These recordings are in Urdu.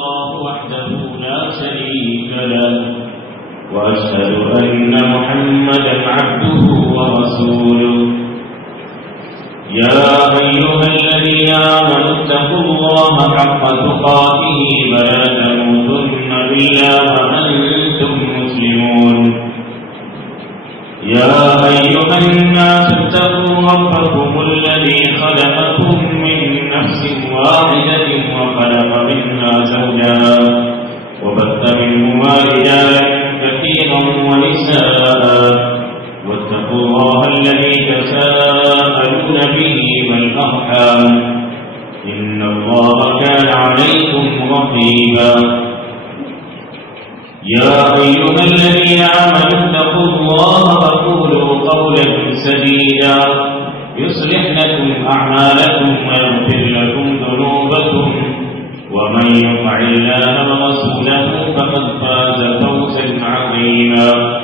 الله وحده لا شريك له وأشهد أن محمدا عبده ورسوله يا أيها الذين آمنوا اتقوا الله حق تقاته ولا تموتن إلا وأنتم مسلمون يا أيها الناس اتقوا ربكم الذي خلقكم من نفس واحدة وخلق منها زوجها وبث منهما رجالا كثيرا ونساء واتقوا الله الذي تساءلون به والأرحام إن الله كان عليكم رقيبا يا أيها الذين آمنوا اتقوا الله وقولوا قولا سديدا يصلح لكم أعمالكم ويغفر لكم ذنوبكم ومن يطع الله ورسوله فقد فاز فوزا عظيما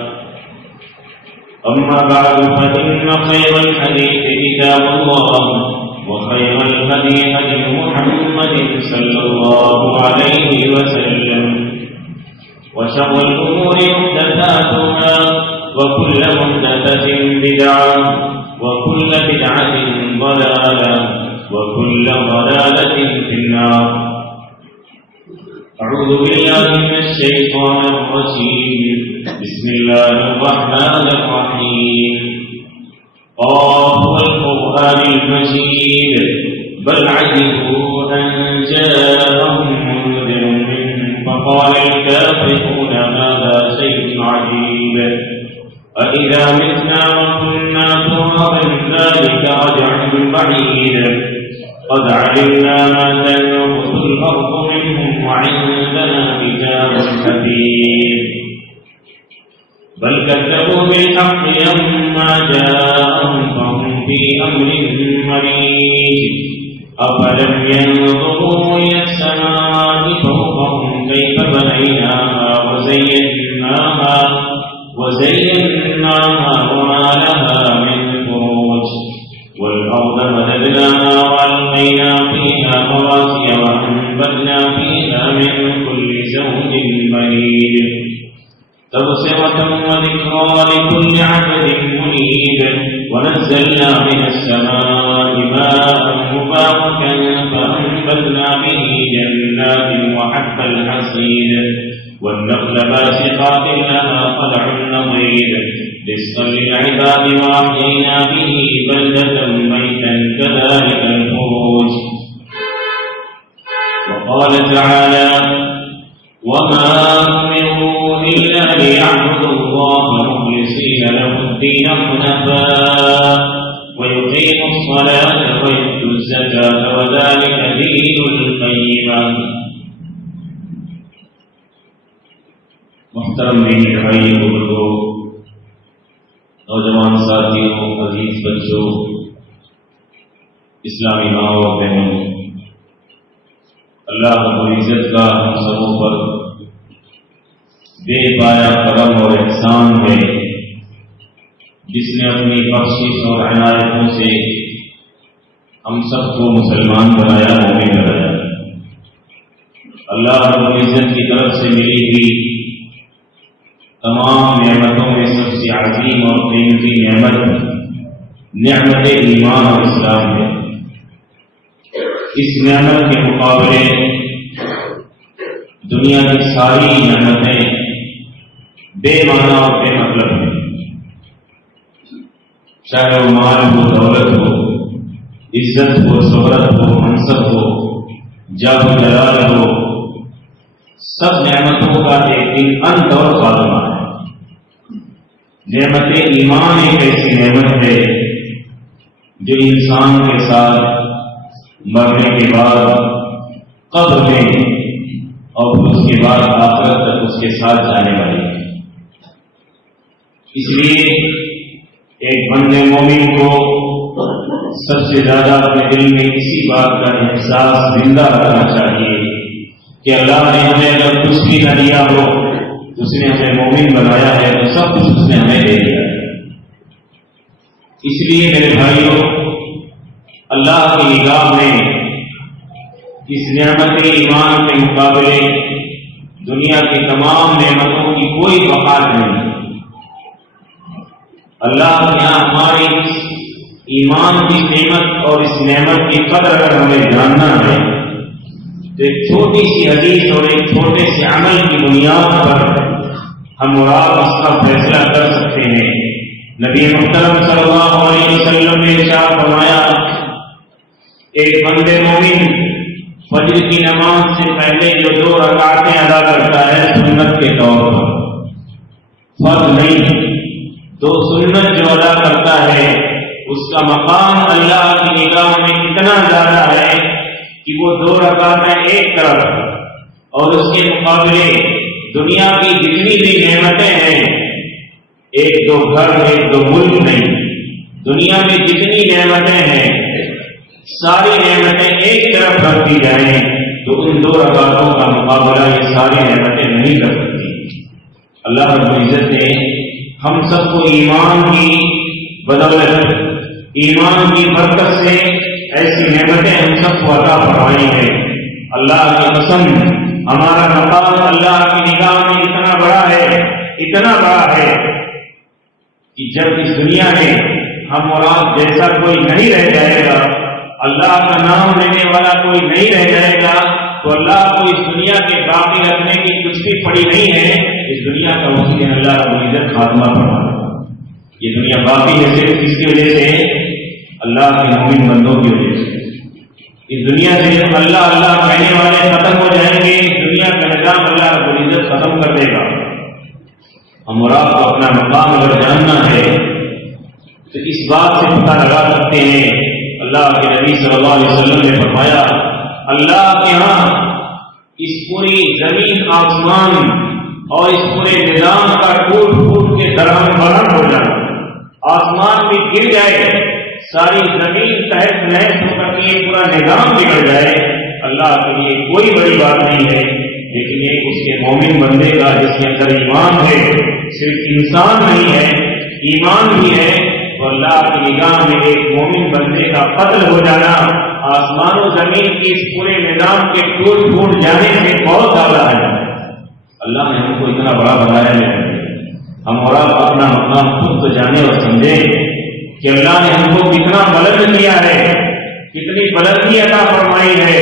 أما بعد فإن خير الحديث كتاب الله وخير الهدي هدي محمد صلى الله عليه وسلم وشر الأمور محدثاتها وكل محدثة بدعة وكل بدعة ضلالة وكل ضلالة في النار أعوذ بالله من الشيطان الرجيم بسم الله الرحمن الرحيم قاف والقرآن المجيد بل عجبوا أن جاءهم منذر منهم فقال الكافرون هذا شيء عجيب أإذا متنا وكنا ترابا ذلك رجع بعيد قد علمنا ما تنقص الأرض منهم وعندنا كتاب حفيظ بل كذبوا بالحق لما جاءهم فهم في أمر مريج أفلم ينظروا إلى السماء فوقهم كيف بنيناها وزيناها وما لها من فروج والأرض مددناها وألقينا فيها رواسي وأنبتنا فيها من كل زوج بهيج تبصرة وذكرى لكل عبد منيب ونزلنا من السماء ماء مباركا فأنبتنا به جنات وحب الحصيد والنخل باسقات لها طلع نضيد رزقا للعباد وأحيينا به بلدة ميتا كذلك الخروج وقال تعالى وما أمروا إلا ليعبدوا الله مخلصين له الدين حنفاء ويقيموا الصلاة ويؤتوا الزكاة وذلك دين القيمة محترم دینی بھائی بزرگوں نوجوان ساتھیوں عزیز بچوں اسلامی ماؤں اور بہنوں اللہ رب العزت کا ہم سبوں پر بے پایا کرم اور احسان ہے جس نے اپنی بخشش اور عنایتوں سے ہم سب کو مسلمان بنایا مومن بنایا اللہ رب العزت کی طرف سے ملی ہوئی تمام نعمتوں میں سب سے عظیم اور قیمتی نعمت ایمان اور اسلام ہے اس نعمت کے مقابلے دنیا کی ساری نعمتیں بے معنی اور بے مطلب ہیں چاہے وہ مال ہو دولت ہو عزت ہو شہرت ہو منصب ہو جاہ و جلال ہو سب نعمتوں کا ایک دن انت اور خاتمہ ہے نعمت ایمان ایک ایسی نعمت ہے جو انسان کے ساتھ مرنے کے بعد قبر میں اور اس کے بعد آخرت تک اس کے ساتھ جانے والی ہے اس لیے ایک بندے مومن کو سب سے زیادہ اپنے دل میں اسی بات کا احساس زندہ رکھنا چاہیے کہ اللہ نے ہمیں اگر کچھ بھی نہ دیا ہو اس نے ہمیں مومن بنایا ہے تو سب کچھ اس نے ہمیں دے دیا ہے اس لیے میرے بھائیوں اللہ کی نگاہ میں اس نعمت ایمان کے مقابلے دنیا کی تمام نعمتوں کی کوئی وقار نہیں۔ اللہ کے یہاں ہماری ایمان کی قیمت اور اس نعمت کی قدر اگر ہمیں جاننا ہے تو ایک چھوٹی سی حدیث اور ایک چھوٹے سے عمل کی بنیاد پر ہم اور آپ اس کا فیصلہ کر سکتے ہیں۔ نبی محترم صلی اللہ علیہ وسلم نے ارشاد فرمایا، ایک بندے مومن فجر کی نماز سے پہلے جو 2 رکعتیں ادا کرتا ہے سنت کے طور پر، فرض نہیں، تو سنت جو ادا کرتا ہے اس کا مقام اللہ کی نگاہ میں اتنا زیادہ ہے کہ وہ 2 رکعتیں ایک طرف اور اس کے مقابلے دنیا کی جتنی بھی نعمتیں ہیں، 1-2 گھر 1-2 ملک نہیں، دنیا میں جتنی نعمتیں ہیں ساری نعمتیں ایک طرف رکھ دی جائیں تو ان 2 رکعتوں کا مقابلہ یہ ساری نعمتیں نہیں کر سکتی۔ اللہ رب العزت نے ہم سب کو ایمان کی بدولت، ایمان کی برکت سے ایسی نعمتیں ہم سب کو عطا فرمائی ہے۔ اللہ کی قسم ہمارا مقام اللہ کی نگاہ میں اتنا بڑا ہے کہ جب اس دنیا میں ہم اور آپ جیسا کوئی نہیں رہ جائے گا، اللہ کا نام لینے والا کوئی نہیں رہ جائے گا، تو اللہ کو اس دنیا کے باقی رکھنے کی کچھ بھی پڑی نہیں ہے۔ اس دنیا کا اسی دن اللہ رب العزت خاتمہ فرما دے گا۔ یہ دنیا باقی ہے صرف کس کی وجہ سے؟ اللہ کے مومن بندوں کی وجہ سے۔ اس دنیا سے اللہ کہنے والے ختم ہو جائیں گے، اس دنیا کا نظام اللہ رب العزت ختم کر دے گا۔ ہم اور آپ کو اپنا مقام اگر جاننا ہے تو اس بات سے پتہ لگا سکتے ہیں، اللہ کے نبی صلی اللہ علیہ وسلم نے فرمایا، اللہ کے ہاں اس پوری زمین آسمان اور اس پورے نظام کا ٹوٹ پھوٹ کے درہم برہم ہو جائے، آسمان بھی گر جائے، ساری زمین تحت نحس ہو کر کے پورا نظام بگڑ جائے، اللہ کے لیے کوئی بڑی بات نہیں ہے۔ لیکن ایک اس کے مومن بندے کا جس کے اندر ایمان ہے، صرف انسان نہیں ہے ایمان بھی ہے، تو اللہ کی نگاہ میں ایک مومن بندے کا قتل ہو جانا آسمان و زمین کی اس پورے نظام کے ٹوٹ پھوٹ جانے سے بہت زیادہ ہے۔ اللہ نے ہم کو اتنا بڑا بنایا ہے، ہم اور آپ اپنا مقام خود تو جانے اور سمجھے کہ اللہ نے ہم کو کتنا بلند کیا ہے، کتنی بلندی عطا فرمائی ہے۔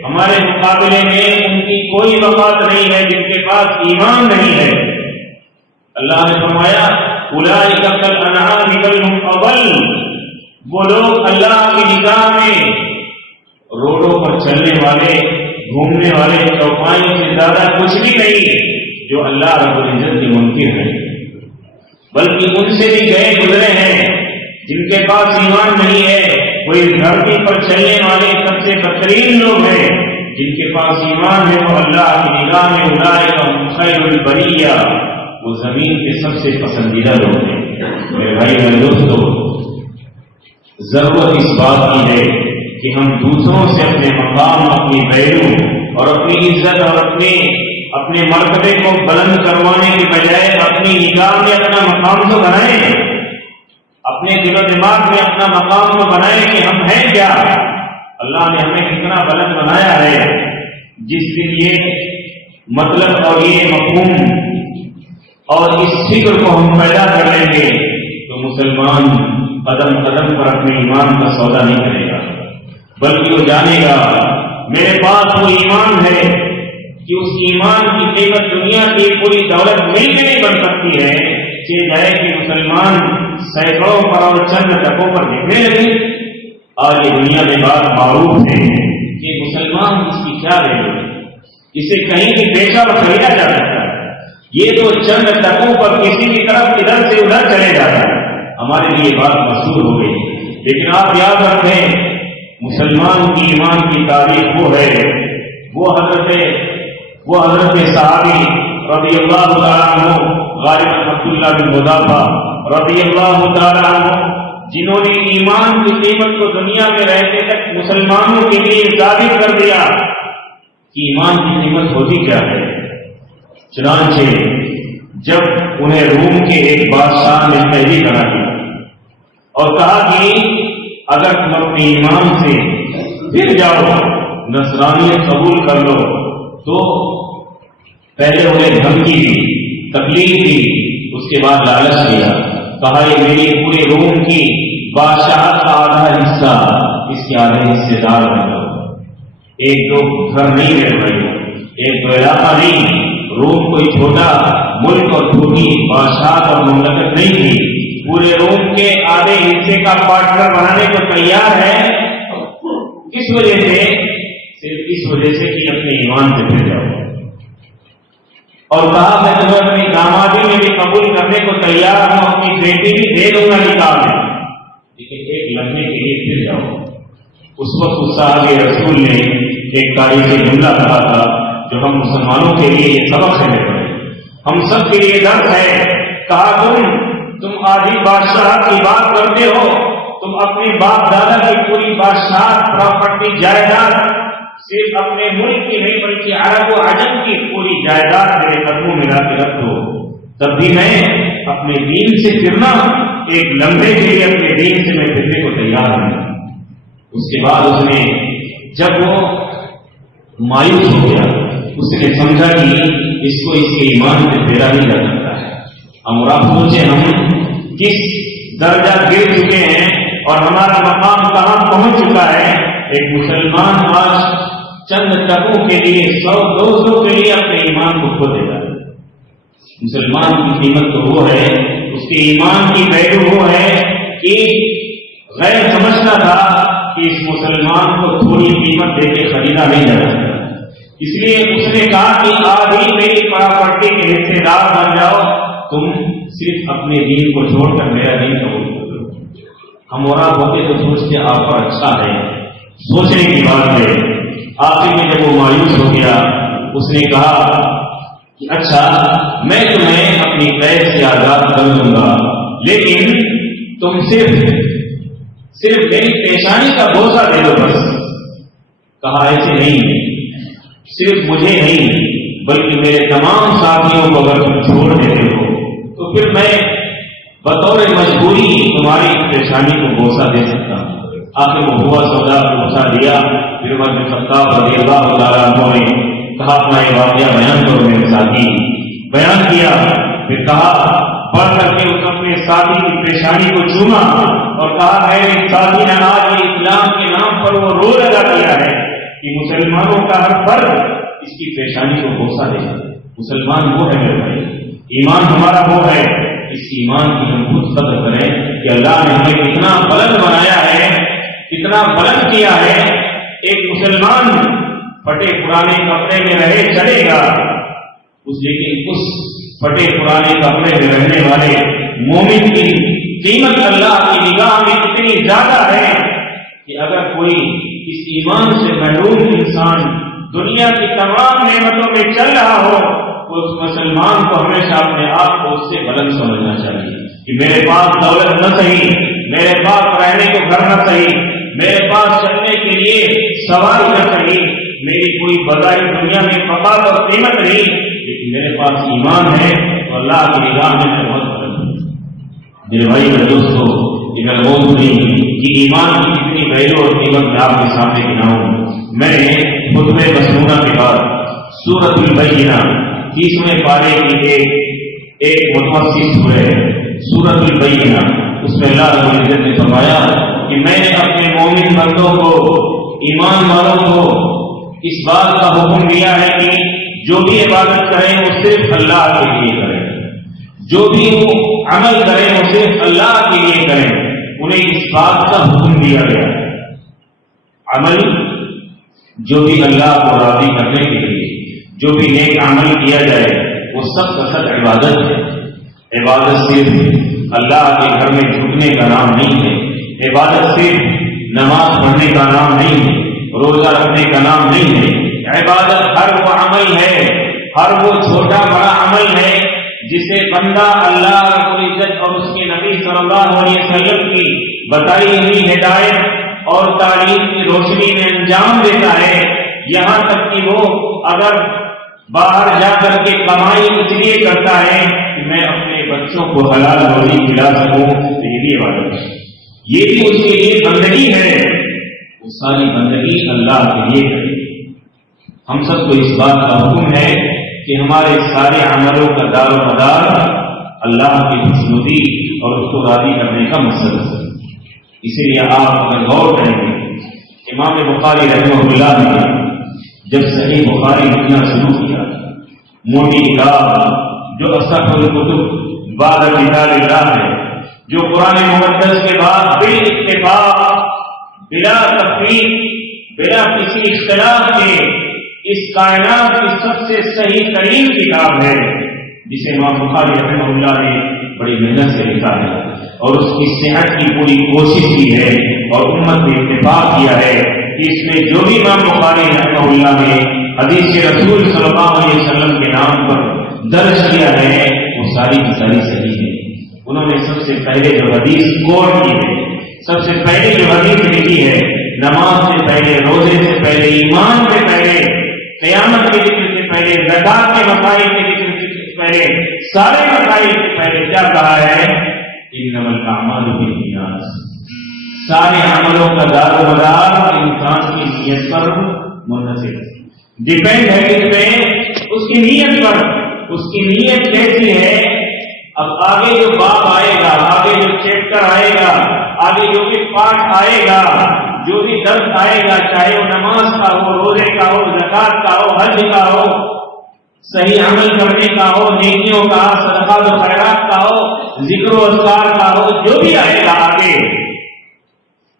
ہمارے مقابلے میں ان کی کوئی وقت نہیں ہے جن کے پاس ایمان نہیں ہے۔ اللہ نے فرمایا، اولئک کالانعام بل ھم اضل، وہ لوگ اللہ کی نگاہ میں روڈوں پر چلنے والے، گھومنے والے چوپائیوں سے زیادہ کچھ بھی نہیں جو اللہ رب العزت کے منکر ہیں، بلکہ ان سے بھی گئے گزرے ہیں جن کے پاس ایمان نہیں ہے۔ کوئی دھرتی پر چلنے والے سب سے بدترین لوگ ہیں، جن کے پاس ایمان ہے وہ اللہ کی نگاہ میں اولئک ھم خیر البریہ، وہ زمین کے سب سے پسندیدہ لوگ ہیں۔ میرے بھائی میرے دوستو، ضرورت اس بات کی ہے کہ ہم دوسروں سے اپنے مقام، اپنی ویلو اور اپنی عزت اور اپنے مرتبے کو بلند کروانے کے بجائے اپنی نگاہ میں اپنا مقام تو بنائیں، اپنے دل و دماغ میں اپنا مقام تو بنائیں کہ ہم ہیں کیا، اللہ نے ہمیں کتنا بلند بنایا ہے۔ جس دن یہ مطلب اور یہ مفہوم اور اس فکر کو ہم پیدا کر لیں گے تو مسلمان قدم قدم پر اپنے ایمان کا سودا نہیں کرے گا، بلکہ وہ جانے گا میرے پاس وہ ایمان ہے کہ اس ایمان کی قیمت دنیا کی پوری دولت مل کے نہیں بن سکتی ہے۔ یہ جائے کہ مسلمان سینکڑوں پر اور چند ٹکوں پر دیکھنے لگے۔ آج یہ دنیا میں بات معروف ہے کہ مسلمان اس کی کیا ویلو ہے، اسے کہیں بھی بیچا اور خریدا جا سکتا ہے، یہ تو چند ٹکوں پر کسی بھی طرف ادھر سے ادھر چلے جاتا ہے۔ ہمارے لیے بات مشہور ہو گئی، لیکن آپ یاد رکھیں مسلمان کی ایمان کی تاریخ وہ ہے، وہ حضرت صحابی رضی اللہ تعالیٰ عنہ غالب عبداللہ بن حذافہ رضی اللہ تعالیٰ عنہ، جنہوں نے ایمان کی قیمت کو دنیا میں رہتے تک مسلمانوں کے لیے ثابت کر دیا کہ ایمان کی قیمت ہوتی کیا ہے۔ چنانچہ جب انہیں روم کے ایک بادشاہ نے تحریک کرا دی اور کہا کہ اگر تم اپنے ایمان سے پھر جاؤ نصرانیت قبول کر لو، تو پہلے انہیں دھمکی دی، تکلیف دی، اس کے بعد لالچ دیا، کہا یہ میری پورے روم کی بادشاہت کا آدھا حصہ، اس کے آدھے حصے دار بن جاؤ۔ ایک دو گھر نہیں رہ رہے، ایک دو علاقہ نہیں، روم کوئی چھوٹا ملک اور چھوٹی بادشاہت اور مملکت نہیں تھی، پورے روم کے آدھے حصے کا پارٹنر بنانے کو تیار ہے۔ کس وجہ سے؟ صرف اس وجہ سے کہ اپنے ایمان سے پھر جاؤ، اور کہا میں تمہیں اپنی دامادی میں بھی قبول کرنے کو تیار ہوں، اپنی بیٹی بھی دے دوں گا نکاح میں، لیکن ایک لمحے کے لیے پھر جاؤ۔ اس وقت اس صحابی رسول نے ایک تاریخی جملہ کہا تھا جو ہم مسلمانوں کے لیے یہ سبق ہے، ہم سب کے لیے درد ہے۔ کہا تم آدھی بادشاہ کی بات کرتے ہو، تم اپنے باپ دادا کی پوری بادشاہ پراپرٹی جائیداد صرف اپنے ملک کی نہیں بلکہ عرب و عجم کی پوری جائیداد میرے قدموں میں لا کے رکھ دو، تب بھی میں اپنے دین سے پھرنا ایک لمحے کے لیے اپنے دین سے میں پھرنے کو تیار ہوں۔ اس کے بعد اس نے جب وہ مایوس ہو گیا، اس نے سمجھا کہ اس کو اس کے ایمان سے پھیرا نہیں جا سکتا ہے۔ ہم آپ سوچیں ہم کس درجہ گر چکے ہیں اور ہمارا مقام کہاں پہنچ چکا ہے۔ ایک مسلمان آج چند ٹکوں کے لیے 100-200 کے لیے اپنے ایمان کو کھو دیتا ہے۔ مسلمان کی قیمت تو وہ ہے، اس کے ایمان کی ویلیو وہ ہے کہ غیر سمجھتا تھا کہ اس مسلمان کو تھوڑی قیمت دے کے خریدا نہیں جا سکتا، اس لیے اس نے کہا کہ آدھی میری پراپرٹی کے حصے دار بن جاؤ، تم صرف اپنے دین کو چھوڑ کر میرا دین قبول کر لو۔ ہم اور آپ ہوتے تو سوچتے آپ پر اچھا ہے، سوچنے کی بات ہے۔ آخر میں جب وہ مایوس ہو گیا، اس نے کہا کہ اچھا میں تمہیں اپنی قید سے آزاد کر دوں گا، لیکن تم صرف میری پیشانی کا بوسہ دے دو بس۔ کہا ایسے نہیں، صرف مجھے نہیں بلکہ میرے تمام ساتھیوں کو اگر تم چھوڑ دیتے ہو تو پھر میں بطور مجبوری تمہاری پیشانی کو بوسہ دے سکتا ہوں۔ آخر وہ ہوا سودا بوسہ دیا۔ پھر عمر بن خطاب رضی اللہ تعالیٰ عنہ نے کہا اپنا یہ واقعہ بیان کرو میرے ساتھی، بیان کیا، پھر کہا بڑھ کر کے اس اپنے ساتھی کی پیشانی کو چوما اور کہا میرے ساتھی نے آج اسلام کے نام پر وہ رول ادا کیا ہے کہ مسلمانوں کا ہر فرد اس کی پیشانی کو بوسہ دے۔ مسلمان وہ ہے میرے بھائی، ایمان ہمارا وہ ہے، اس ایمان کی ہم خود قدر کریں کہ اللہ نے ہمیں کتنا بلند بنایا ہے، کتنا بلند کیا ہے۔ ایک مسلمان پھٹے پرانے کپڑے میں رہے چلے گا، لیکن اس پھٹے پرانے کپڑے میں رہنے والے مومن کی قیمت اللہ کی نگاہ میں اتنی زیادہ ہے کہ اگر کوئی اس ایمان سے محروم انسان دنیا کی تمام نعمتوں میں چل رہا ہو تو اس مسلمان کو ہمیشہ اپنے آپ کو اس سے بلند سمجھنا چاہیے کہ میرے پاس دولت نہ صحیح، میرے پاس رہنے کو گھر نہ صحیح، میرے پاس چلنے کے لیے سواری نہ صحیح، میری کوئی بظاہر دنیا میں فقط اور قیمت نہیں، لیکن میرے پاس ایمان ہے تو اللہ کی نگاہ میں بہت بلند ہوں۔ میرے بھائی اور دوستو، یہ غلط نہیں کہ ایمان کی کتنی ویلیو اور قیمت میں آپ کے سامنے گناؤں۔ میں نے خطبہ مسنونہ کے بعد سورۃ البینہ 30ویں پارے کی ایک متوسط سورہ ہے سورۃ البینہ، اس میں اللہ رب العزت نے فرمایا کہ میں نے اپنے مومن بندوں کو، ایمان والوں کو اس بات کا حکم دیا ہے کہ جو بھی عبادت کریں وہ صرف اللہ کے لیے کریں، جو بھی وہ عمل کریں وہ صرف اللہ کے لیے کریں۔ انہیں اس بات کا حکم دیا گیا ہے عمل جو بھی اللہ کو راضی کرنے کے لیے جو بھی نیک عمل کیا جائے وہ سب کا سب عبادت ہے۔ عبادت صرف اللہ کے گھر میں جھکنے کا نام نہیں ہے، عبادت صرف نماز پڑھنے کا نام نہیں ہے، روزہ رکھنے کا نام نہیں ہے۔ عبادت ہر وہ عمل ہے، ہر وہ چھوٹا بڑا عمل ہے جسے بندہ اللہ رب العزت اور اس کے نبی صلی اللہ علیہ وسلم کی بتائی ہوئی ہدایت اور تعلیم کی روشنی میں انجام دیتا ہے، یہاں تک کہ وہ اگر باہر جا کر کے کمائی اس لیے کرتا ہے کہ میں اپنے بچوں کو حلال روزی کھلا سکوں، تو یہ بھی عبادت ہے، یہ بھی اس کے لیے بندگی ہے، وہ ساری بندگی اللہ کے لیے کرے۔ ہم سب کو اس بات کا حکم ہے کہ ہمارے سارے عملوں کا دار و مدار اللہ کی خوشنودی اور اس کو راضی کرنے کا مقصد ہے۔ اسی لیے آپ اگر غور کریں گے، امام بخاری رحمہ اللہ نے جب صحیح بخاری لکھنا شروع کیا، موٹی کتاب جو اصح الکتب بعد کتاب اللہ ہے، جو قرآن مقدس کے بعد بالاتفاق بلا تفریق بلا کسی اختلاف کے اس کائنات کی سب سے صحیح ترین کتاب ہے، جسے امام بخاری رحمہ اللہ نے بڑی محنت سے لکھا ہے اور اس کی صحت کی پوری کوشش کی ہے اور امت نے اتفاق کیا ہے کہ اس میں جو بھی امام بخاری رحمہ اللہ نے حدیث رسول صلی اللہ علیہ وسلم کے نام پر درج کیا ہے وہ ساری کی ساری صحیح ہے۔ انہوں نے سب سے پہلے جو حدیث کوٹ کی ہے، سب سے پہلے جو حدیث لکھی ہے، نماز سے پہلے، روزے سے پہلے، ایمان سے پہلے، قیامت کے ذکر سے پہلے، زکات کے مسائل کے ذکر سے پہلے، سارے مسائل سے پہلے کیا کہا ہے؟ انما الاعمال بالنیات، سارے عملوں کا دار و مدار انسان کی نیت پر منحصر ڈیپینڈ ہے، کس پہ؟ اس کی نیت پر۔ اس کی نیت کیسی ہے؟ اب آگے جو باب آئے گا، آگے جو چیپٹر آئے گا، آگے جو بھی پارٹ آئے گا، جو بھی درس آئے گا، چاہے وہ نماز کا ہو، روزے کا ہو، زکات کا ہو، حج کا ہو، صحیح عمل کرنے کا ہو، نیکیوں کا، صدقات و خیرات کا ہو، ذکر و اذکار کا ہو، جو بھی آئے گا آگے،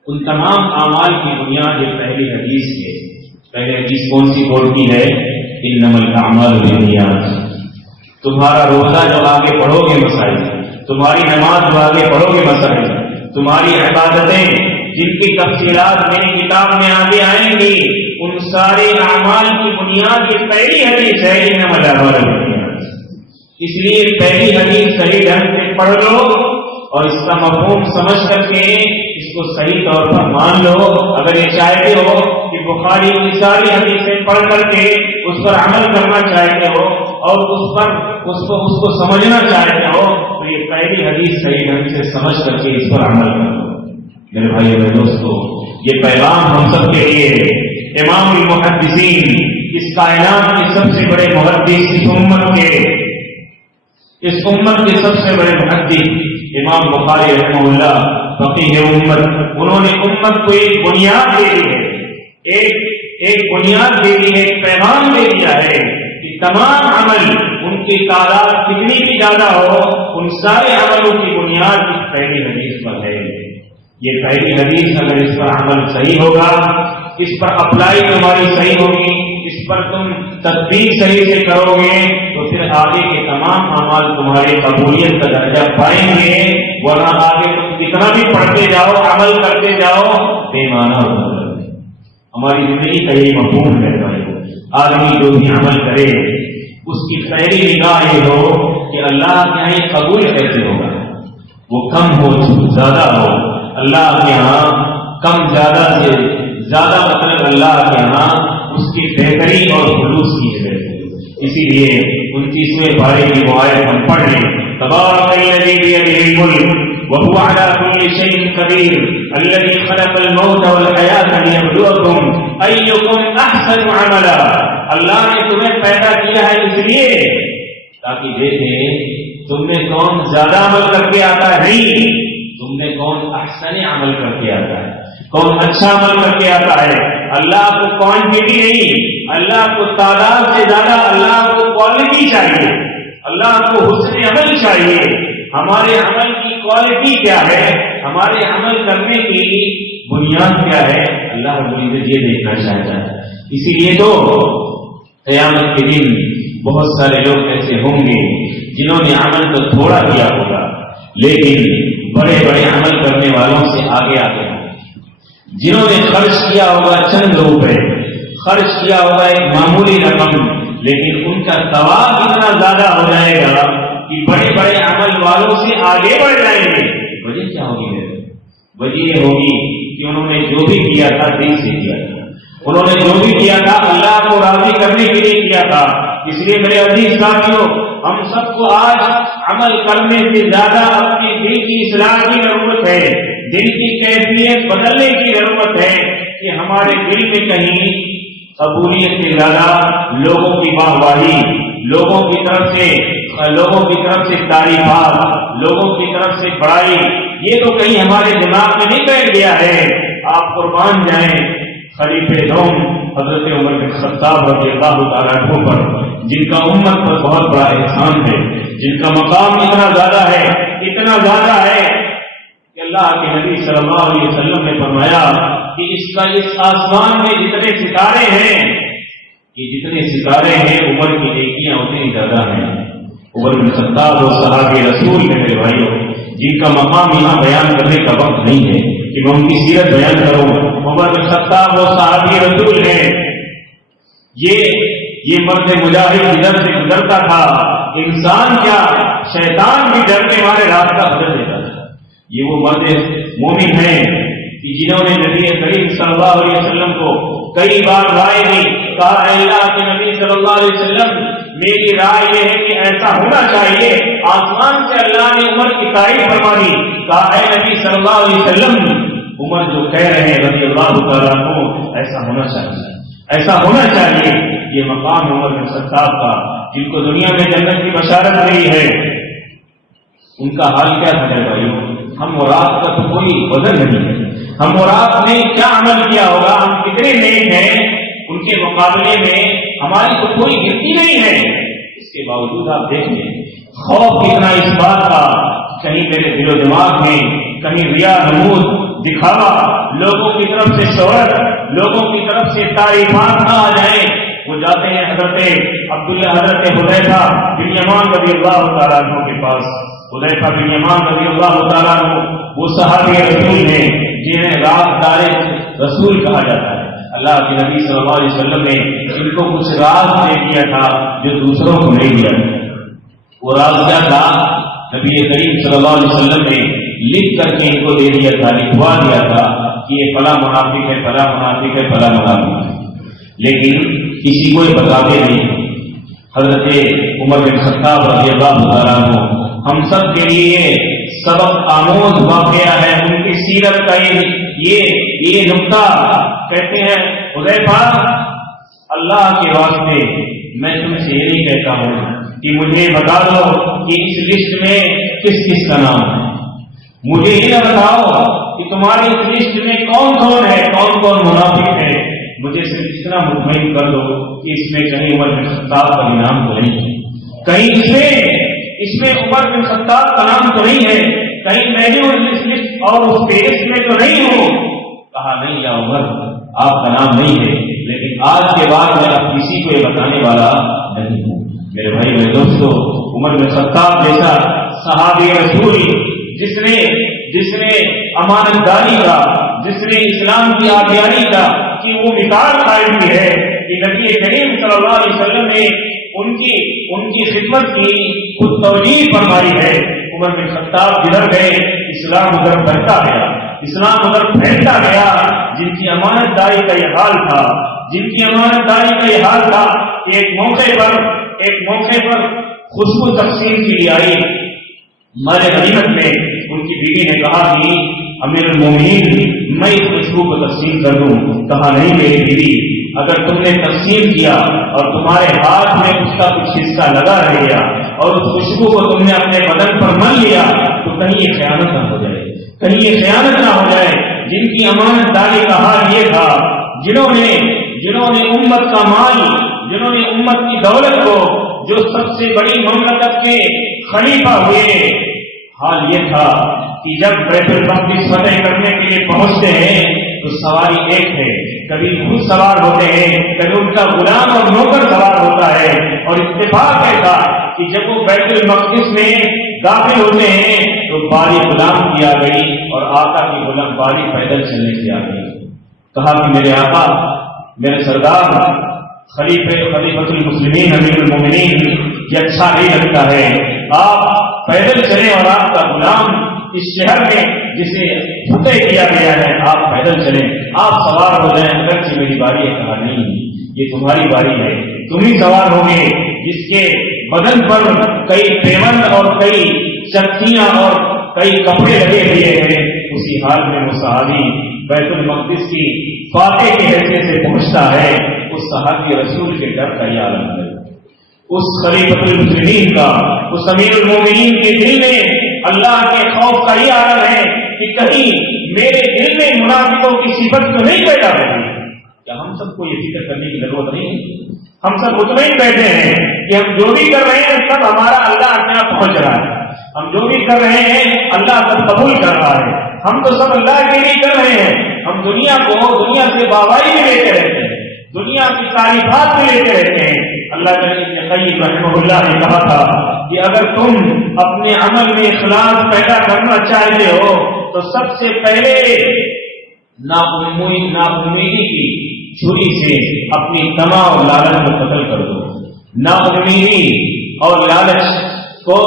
ان تمام اعمال کی بنیاد یہ پہلی حدیث ہے۔ پہلی حدیث کون سی کوٹ کی ہے؟ انما الاعمال بالنیات۔ تمہارا روزہ جو آگے پڑھو گے مسائل، تمہاری نماز جو آگے پڑھو گے مسائل، تمہاری عبادتیں جن کی تفصیلات میری کتاب میں آگے آئیں گی، ان سارے اعمال کی بنیاد یہ پہلی حدیث ہے، انما الاعمال بالنیات۔ اس لیے پہلی حدیث صحیح ڈھنگ سے پڑھ لو اور اس کا مفہوم سمجھ کر کے اس کو صحیح طور پر مان لو۔ اگر یہ چاہتے ہو کہ بخاری کی ساری حدیثیں پڑھ کر کے اس پر عمل کرنا چاہتے ہو اور اس کو سمجھنا چاہتے ہو تو یہ پہلی حدیث صحیح ڈھنگ سے سمجھ کر کے اس پر عمل کرو۔ میرے بھائی اور دوستو، یہ پیغام ہم سب کے لیے امام المحدثین، اس کائنات کے سب سے بڑے محدث، اس امت کے سب سے بڑے محدث امام بخاری رحمہ اللہ، فقیہ امت، انہوں نے امت کو ایک بنیاد دے دی ہے، ایک بنیاد دے دی ہے، ایک پیغام دے دیا ہے کہ تمام عمل ان کی تعداد کتنی بھی زیادہ ہو، ان سارے عملوں کی بنیاد اس پہلی حدیث پر ہے۔ یہ پہلی حدیث اگر اس پر عمل صحیح ہوگا، اس پر اپلائی تمہاری صحیح ہوگی، اس پر تم تطبیق صحیح سے کرو گے تو پھر آگے کے تمام اعمال تمہارے قبولیت کا درجہ پائیں گے، ورنہ آگے تم کتنا بھی پڑھتے جاؤ، عمل کرتے جاؤ، بے معنی ہو جائے۔ ہماری زندگی کا یہ مفہوم ہے بھائی، آدمی جو بھی عمل کرے اس کی پہلی نگاہ یہ ہو کہ اللہ کے یہاں یہ قبول کیسے ہوگا، وہ کم ہو زیادہ ہو، اللہ کے یہاں کم زیادہ سے زیادہ مطلب اللہ کے یہاں اس کی بہتری اور خلوص کی ہے۔ اسی لیے 29ویں پارے کی وہ آیت ہم پڑھ لیں، تبارک الذی بیدہ الملک وهو على كل شيء قدير الذي خلق الموت والحياة ليبلوكم أيكم أحسن عملا۔ اللہ نے تمہیں پیدا کیا ہے اس لیے تاکہ دیکھیں تم میں کون زیادہ عمل کر کے آتا ہے، تم میں کون احسن عمل کر کے آتا ہے، کون اچھا عمل کر کے آتا ہے۔ اللہ کو کوانٹٹی نہیں، اللہ کو تعداد سے زیادہ اللہ کو کوالٹی چاہیے، اللہ کو حسن عمل چاہیے۔ ہمارے عمل کی کوالٹی کیا ہے، ہمارے عمل کرنے کی بنیاد کیا ہے، اللہ رب العزت یہ دیکھنا چاہتا ہے۔ اسی لیے تو قیامت کے دن بہت سارے لوگ ایسے ہوں گے جنہوں نے عمل تو تھوڑا کیا ہوگا لیکن بڑے بڑے عمل کرنے والوں سے آگے آگے، جنہوں نے خرچ کیا ہوگا چند روپے، خرچ کیا ہوگا ایک معمولی رقم، لیکن ان کا ثواب اتنا زیادہ ہو جائے گا کہ بڑے بڑے عمل والوں سے آگے بڑھ جائیں گے۔ وجہ کیا ہوگی میرے؟ وجہ یہ ہوگی کہ انہوں نے جو بھی کیا تھا دل سے کیا تھا، انہوں نے جو بھی کیا تھا اللہ کو راضی کرنے کے لیے کیا تھا۔ اس لیے میرے عزیز ساتھیوں، ہم سب کو آج عمل کرنے سے زیادہ اپنے دل کی اصلاح کی ضرورت ہے، دل کی کیفیت بدلنے کی ضرورت ہے کہ ہمارے دل میں کہیں قبولیت سے زیادہ لوگوں کی واہواہی، لوگوں کی طرف سے تعریفات، لوگوں کی طرف سے بڑائی، یہ تو کہیں ہمارے دماغ میں نہیں بیٹھ گیا ہے۔ آپ قربان جائیں خلیفہ دوم حضرت عمر بن خطاب رضی اللہ تعالیٰ عنہ پر، جن کا امت پر بہت بڑا احسان ہے، جن کا مقام اتنا زیادہ ہے کہ اللہ کے نبی صلی اللہ علیہ وسلم نے فرمایا کہ اس آسمان میں جتنے ستارے ہیں عمر کی نیکیاں اتنی زیادہ ہیں۔ عمر بن خطاب وہ صحابی رسول ہے میرے بھائیوں، جن کا مقام یہاں بیان کرنے کا وقت نہیں ہے کہ میں ان کی سیرت بیان کروں۔ عمر بن خطاب وہ صحابی رسول ہے، یہ مرد مجاہد ادھر سے گزرتا تھا، انسان کیا شیطان بھی ڈر کے مارے راستہ بدل دیتا تھا۔ یہ وہ مرد مومن ہیں کہ جنہوں نے نبی کریم صلی اللہ علیہ وسلم کو کئی بار رائے دی، کہا اے اللہ کے نبی صلی اللہ علیہ وسلم میری رائے یہ ہے کہ ایسا ہونا چاہیے۔ آسمان سے اللہ نے عمر کی تعریف فرما دی، کہا اے نبی صلی اللہ علیہ وسلم عمر جو کہہ رہے ہیں رضی اللہ تعالیٰ عنہ ایسا ہونا چاہیے۔ یہ مقام عمر بن خطاب کا، جن کو دنیا میں جنت کی بشارت ملی ہے، ان کا حال کیا تھا میرے بھائیوں؟ ہم اور آپ کا تو کوئی وزن نہیں ہے، ہم اور آپ نے کیا عمل کیا ہوگا، ہم کتنے نیک ہیں، ان کے مقابلے میں ہماری تو کوئی گنتی نہیں ہے۔ اس کے باوجود آپ دیکھیں خوف کتنا اس بات کا، کہیں میرے دل و دماغ میں کہیں ریا نمود دکھاوا، لوگوں کی طرف سے شہرت، لوگوں کی طرف سے تعریفات نہ آ جائیں۔ وہ جاتے ہیں حضرت حذیفہ بن یمان رضی اللہ تعالیٰ عنہ کے پاس۔ حذیفہ بن یمان رضی اللہ تعالیٰ عنہ وہ صحابی رسول ہیں جنہیں رازدار رسول کہا جاتا ہے۔ اللہ کے نبی صلی اللہ علیہ وسلم نے ان کو کچھ راز دے دیا تھا جو دوسروں کو نہیں دیا۔ وہ راز کیا تھا؟ نبی کریم صلی اللہ علیہ وسلم نے لکھ کر کے ان کو دے دیا تھا، لکھوا دیا تھا کہ یہ فلاں منافق ہے، فلاں منافق ہے، فلاں منافق ہے، لیکن کسی کو یہ بتاتے نہیں۔ حضرت عمر بن خطاب رضی اللہ تعالیٰ عنہ ہم سب کے لیے سبق آموز واقعہ ہے، ان کی سیرت کا یہ نقطہ۔ کہتے ہیں حذیفہ اللہ کے واسطے میں تم سے یہ نہیں کہتا ہوں کہ مجھے بتا دو کہ اس لسٹ میں کس کس کا نام ہے، مجھے یہ نہ بتاؤ کہ تمہاری اس لسٹ میں کون کون ہے، کون کون منافق ہے، مجھے صرف اتنا مطمئن کر دو کہ اس میں کہیں عمر بن خطاب کا نام تو نہیں ہے، کہیں اس میں عمر بن خطاب کا نام تو نہیں ہے، کہیں میں نے اس لسٹ اور اس فہرست میں تو نہیں ہوں۔ کہا نہیں یا عمر آپ کا نام نہیں ہے، لیکن آج کے بعد میں اب کسی کو یہ بتانے والا نہیں ہوں۔ میرے بھائی میرے دوستو، عمر بن خطاب جیسا صحابی رسول جس نے امانت داری کا، جس نے اسلام کی آبیاری کا کہ وہ مثال قائم کی ہے کہ نبی کریم صلی اللہ علیہ وسلم نے ان کی خدمت کی خود توجیہ فرمائی ہے۔ عمر بن خطاب جدھر گئے اسلام ادھر بڑھتا گیا، اسلام ادھر پھیلتا گیا۔ جن کی امانت داری کا یہ حال تھا، کہ ایک موقع پر خوشبو تقسیم کی لیے آئی مال غنیمت میں، ان کی بیوی نے کہا کہ امیر المومنین میں اس خوشبو کو تقسیم کر دوں۔ کہا نہیں میری بیوی، اگر تم نے تقسیم کیا اور تمہارے ہاتھ میں اس کا کچھ حصہ لگا رہ گیا اور اس خوشبو کو تم نے اپنے بدن پر مل لیا تو کہیں یہ خیانت نہ ہو جائے، جن کی امانت داری کا حال یہ تھا، جنہوں نے امت کا مال، جنہوں نے امت کی دولت کو، جو سب سے بڑی مملکت کے خلیفہ ہوئے، حال یہ تھا کہ جب بیت المقدس فتح کرنے کے لیے پہنچتے ہیں تو سواری ایک ہے، کبھی خود سوار ہوتے ہیں، کبھی ان کا غلام اور نوکر سوار ہوتا ہے، اور اتفاق ایسا کہ جب وہ بیت المقدس میں داخل ہوتے ہیں تو باری غلام کی آ گئی اور آقا کی غلام باری پیدل چلنے کی آ گئی۔ کہا کہ میرے آقا، میرے سردار، خلیفۃ المسلمین امیر المومنین، یہ اچھا نہیں لگتا ہے، آپ پیدل چلیں اور آپ کا غلام اس شہر میں جسے فتح کیا گیا ہے آپ پیدل چلیں، آپ سوار ہو جائیں، اگرچہ میری باری ہے۔ کہا نہیں، یہ تمہاری باری ہے، تم ہی سوار ہوگے، جس کے بدن پر کئی پیوند اور کئی چکیاں اور کئی کپڑے لگے ہوئے ہیں۔ اسی حال میں وہ صحابی بیت المقدس کی فاتح کی حیثیت سے پہنچتا ہے، اس صحابی رسول کے ڈر کا یہ عالم ہے، اس خلیفۃ المسلمین کا، اس امیر المومنین کے دل میں اللہ کے خوف کا یہ عالم ہے کہ کہیں میرے دل میں منافقوں کی صفت تو نہیں پیدا ہوگی۔ کیا ہم سب کو یہ فکر کرنے کی ضرورت نہیں؟ ہم سب اتنے ہی بیٹھے ہیں کہ ہم جو بھی کر رہے ہیں سب ہمارا اللہ اپنے آپ پہنچ رہا ہے، ہم جو بھی کر رہے ہیں اللہ سب قبول کر رہا ہے، ہم تو سب اللہ کے لیے کر رہے ہیں۔ ہم دنیا سے واہوائی بھی لیتے رہتے ہیں، دنیا کی تعریفات بھی لیتے رہتے ہیں۔ اللہ کے ابن قیم رحمہ اللہ نے کہا تھا کہ اگر تم اپنے عمل میں اخلاص پیدا کرنا چاہتے ہو تو سب سے پہلے ناامیدی کی چھری سے اپنی تما اور لالچ کو قتل کر دو۔ ناامیدی اور لالچ کو،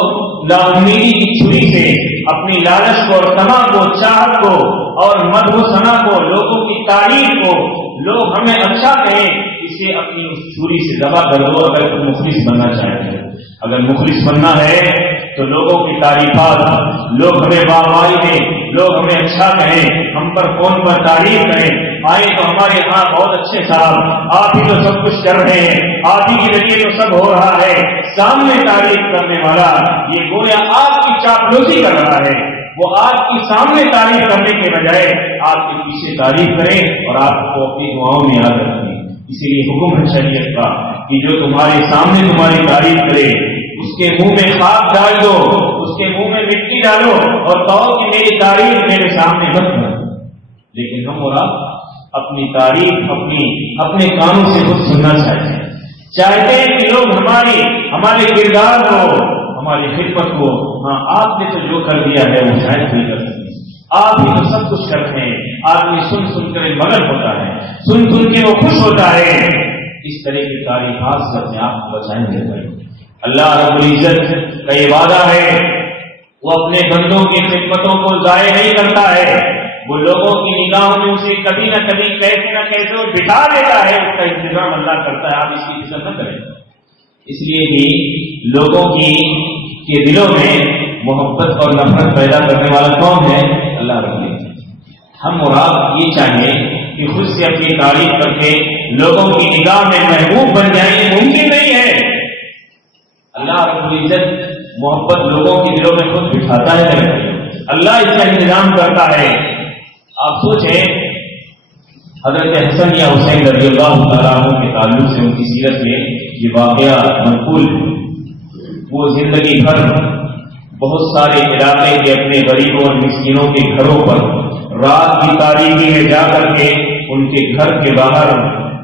ناامیدی کی چھری سے اپنی لالچ کو اور تما کو، چاہت کو اور مدح و ثنا کو، لوگوں کی تعریف کو، لوگ ہمیں اچھا کہیں، اسے اپنی اس چھری سے دبا کر دو۔ اگر تم مخلص بننا چاہتے ہو، اگر مخلص بننا ہے تو لوگوں کی تعریفات، لوگ ہمیں واہوائی دیں، لوگ ہمیں اچھا کہیں، ہم پر فون پر تعریف کریں، آئے تو ہمارے ہاں بہت اچھے صاحب، آپ ہی تو سب کچھ کر رہے ہیں، آپ ہی کے ذریعے تو سب ہو رہا ہے۔ سامنے تعریف کرنے والا یہ گویا آپ کی چاپلوسی کر رہا ہے، وہ آپ کی سامنے تعریف کرنے کے بجائے آپ کے پیچھے تعریف کریں اور آپ کو اپنی دعاؤں میں یاد رکھیں۔ اسی لیے حکم ہے شریعت کا کہ جو تمہارے سامنے تمہاری تعریف کرے اس کے منہ میں خاک ڈال دو، اس کے منہ میں مٹی ڈالو اور کہو کہ میری تعریف میرے سامنے مت کرو۔ لیکن ہم اور آپ اپنی تعریف اپنے کانوں سے خود سننا چاہتے ہیں کہ لوگ ہمارے کردار کو، ہماری خدمت کو، ہاں آپ نے تو جو کر دیا ہے وہ شاید نہیں کر سکتے، آپ ہی تو سب کچھ کرتے ہیں۔ آدمی سن کر مگن ہوتا ہے، سن کے وہ خوش ہوتا ہے۔ اس طرح کی تعریفات سے اپنے آپ کو بچائیں گے۔ اللہ رب العزت کا یہ وعدہ ہے، وہ اپنے بندوں کی خدمتوں کو ضائع نہیں کرتا ہے، وہ لوگوں کی نگاہوں میں اسے کبھی نہ کبھی کیسے نہ کیسے وہ بٹھا دیتا ہے، اس کا انتظام اللہ کرتا ہے۔ آپ اس کی فکر نہ کریں۔ اس لیے بھی لوگوں کے دلوں میں محبت اور نفرت پیدا کرنے والا کون ہے؟ اللہ رب العزت۔ ہم اور آپ یہ چاہیے کہ خود سے اپنی تعریف کر کے لوگوں کی نگاہ میں محبوب بن جائیں، ممکن نہیں ہے۔ اللہ رب العزت محبت لوگوں کے دلوں میں خود بٹھاتا ہے، اللہ اس کا انتظام کرتا ہے۔ آپ سوچیں حضرت حسن یا حسین رضی اللہ تعالیٰ عنہ کے تعلق سے ان کی سیرت میں یہ واقعہ منقول ہے۔ وہ زندگی بھر بہت سارے علاقے کے اپنے غریبوں اور مسکینوں کے گھروں پر رات کی تاریکی میں جا کر کے ان کے گھر کے باہر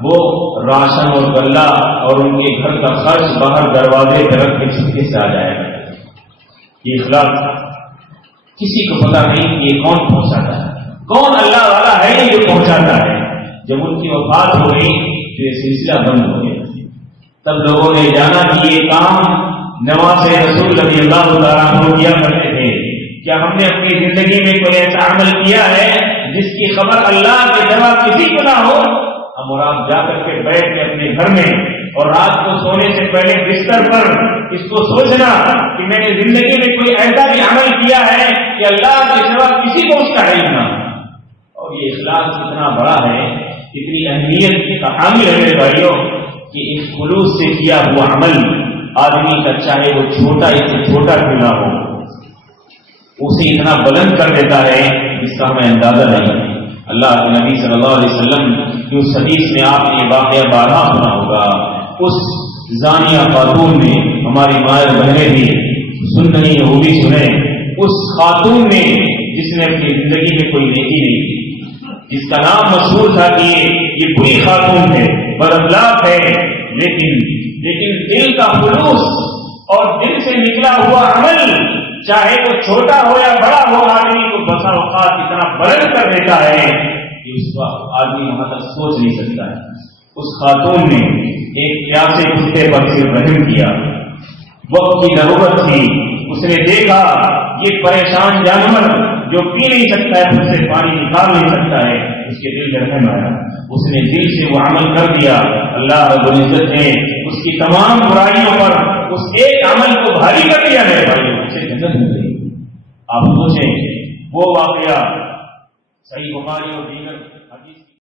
وہ راشن اور غلہ اور ان کے گھر کا خرچ باہر دروازے پہ رکھ کے چھپکے سے آ جائے گا۔ یہ اخلاق کسی کو پتا نہیں کہ یہ کون پہنچاتا ہے، کون اللہ والا ہے یہ پہنچاتا ہے۔ جب ان کی وفات ہو گئی تو یہ سلسلہ بند ہو گیا۔ تب لوگوں نے جانا کہ یہ کام نواز رسول رضی اللہ تعالیٰ عنہ کیا کرتے تھے۔ کیا ہم نے اپنی زندگی میں کوئی ایسا عمل کیا ہے جس کی خبر اللہ کے سوا کسی کو نہ ہو؟ ہم اور آپ جا کر کے بیٹھ کے اپنے گھر میں اور رات کو سونے سے پہلے بستر پر اس کو سوچنا کہ میں نے زندگی میں کوئی ایسا بھی عمل کیا ہے کہ اللہ کے سوا کسی کو اس کا علم نہ ہو۔ اور یہ اخلاص اتنا بڑا ہے، اتنی اہمیت کا حامل ہے میرے بھائیوں کہ اس خلوص سے کیا ہوا عمل آدمی کا چاہے وہ چھوٹا اس سے چھوٹا کیوں نہ ہو اسے اتنا بلند کر دیتا ہے جس کا ہمیں اندازہ نہیں۔ اللہ کے نبی صلی اللہ علیہ وسلم کی اس حدیث میں آپ نے یہ واقعہ بارہا سنا ہوگا۔ اس زانیہ خاتون نے، ہماری مائیں بہنیں بھی سن رہی ہیں وہ بھی سنیں، اس خاتون نے جس نے اپنی زندگی میں کوئی نیکی نہیں کی، جس کا نام مشہور تھا کہ یہ بری خاتون ہے، بد اخلاق ہے، لیکن دل کا خلوص اور دل سے نکلا ہوا عمل چاہے وہ چھوٹا ہو یا بڑا ہو آدمی کو بسا اوقات اتنا بلند کر دیتا ہے کہ اس کا آدمی وہاں تک سوچ نہیں سکتا ہے۔ اس خاتون نے ایک پیاسے کتے پر صرف رحم کیا، وقت کی ضرورت تھی، اس نے دیکھا یہ پریشان جانور جو پی نہیں سکتا ہے، خود سے پانی نکال نہیں سکتا ہے، اس کے دل میں رحم آیا، اس نے دل سے وہ عمل کر دیا۔ اللہ رب العزت نے اس کی تمام برائیوں پر اس ایک عمل کو بھاری کر دیا میرے بھائی، اسے جنت مل گئی۔ آپ سوچیں وہ واقعہ صحیح بخاری اور دیگر